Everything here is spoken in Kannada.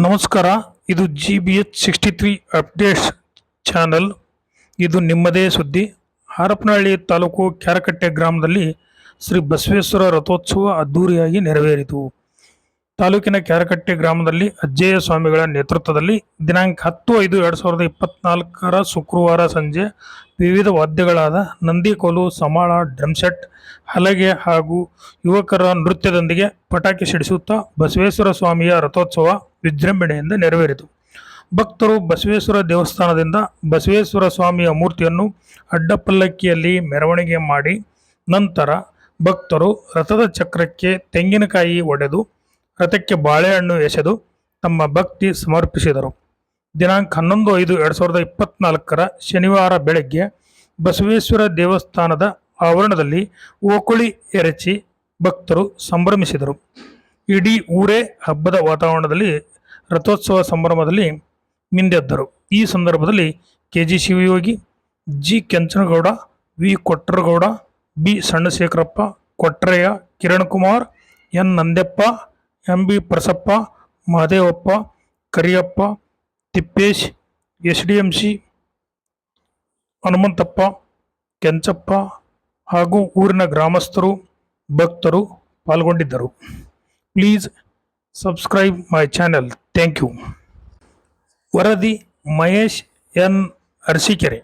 ನಮಸ್ಕಾರ. ಇದು GBH63 ಅಪ್ಡೇಟ್ಸ್ ಚಾನಲ್. ಇದು ನಿಮ್ಮದೇ ಸುದ್ದಿ. ಹರಪನಹಳ್ಳಿ ತಾಲೂಕು ಕ್ಯಾರಕಟ್ಟೆ ಗ್ರಾಮದಲ್ಲಿ ಶ್ರೀ ಬಸವೇಶ್ವರ ರಥೋತ್ಸವ ಅದ್ದೂರಿಯಾಗಿ ನೆರವೇರಿತು. ತಾಲೂಕಿನ ಕ್ಯಾರಕಟ್ಟೆ ಗ್ರಾಮದಲ್ಲಿ ಅಜ್ಜಯ್ಯ ಸ್ವಾಮಿಗಳ ನೇತೃತ್ವದಲ್ಲಿ ದಿನಾಂಕ 10/5/2024 ಶುಕ್ರವಾರ ಸಂಜೆ ವಿವಿಧ ವಾದ್ಯಗಳಾದ ನಂದಿಕೋಲು, ಸಮಾಳ, ಡ್ರಮ್ಸೆಟ್, ಹಲಗೆ ಹಾಗೂ ಯುವಕರ ನೃತ್ಯದೊಂದಿಗೆ ಪಟಾಕಿ ಸಿಡಿಸುತ್ತಾ ಬಸವೇಶ್ವರ ಸ್ವಾಮಿಯ ರಥೋತ್ಸವ ವಿಜೃಂಭಣೆಯಿಂದ ನೆರವೇರಿತು. ಭಕ್ತರು ಬಸವೇಶ್ವರ ದೇವಸ್ಥಾನದಿಂದ ಬಸವೇಶ್ವರ ಸ್ವಾಮಿಯ ಮೂರ್ತಿಯನ್ನು ಅಡ್ಡಪಲ್ಲಕ್ಕಿಯಲ್ಲಿ ಮೆರವಣಿಗೆ ಮಾಡಿ ನಂತರ ಭಕ್ತರು ರಥದ ಚಕ್ರಕ್ಕೆ ತೆಂಗಿನಕಾಯಿ ಒಡೆದು ರಥಕ್ಕೆ ಬಾಳೆಹಣ್ಣು ಎಸೆದು ತಮ್ಮ ಭಕ್ತಿ ಸಮರ್ಪಿಸಿದರು. ದಿನಾಂಕ 11/5/2024 ಶನಿವಾರ ಬೆಳಗ್ಗೆ ಬಸವೇಶ್ವರ ದೇವಸ್ಥಾನದ ಆವರಣದಲ್ಲಿ ಓಕುಳಿ ಎರಚಿ ಭಕ್ತರು ಸಂಭ್ರಮಿಸಿದರು. ಇಡೀ ಊರೇ ಹಬ್ಬದ ವಾತಾವರಣದಲ್ಲಿ ರಥೋತ್ಸವ ಸಂಭ್ರಮದಲ್ಲಿ ಮಿಂದೆದ್ದರು. ಈ ಸಂದರ್ಭದಲ್ಲಿ KG Shivayogi, G Kenchanagouda, V ಕೊಟ್ರಗೌಡ, B ಸಣ್ಣಶೇಖರಪ್ಪ, Kotrayya, Kiran Kumar, N ನಂದ್ಯಪ್ಪ, MB ಪ್ರಸಪ್ಪ, Mahadevappa, Kariyappa, Tippesh, SDMC Hanumanthappa, Kenchappa ಹಾಗೂ ಊರಿನ ಗ್ರಾಮಸ್ಥರು, ಭಕ್ತರು ಪಾಲ್ಗೊಂಡಿದ್ದರು. Please subscribe my channel. Thank you. ವರದಿ ಮಹೇಶ್ N ಅರಸೀಕೆರೆ.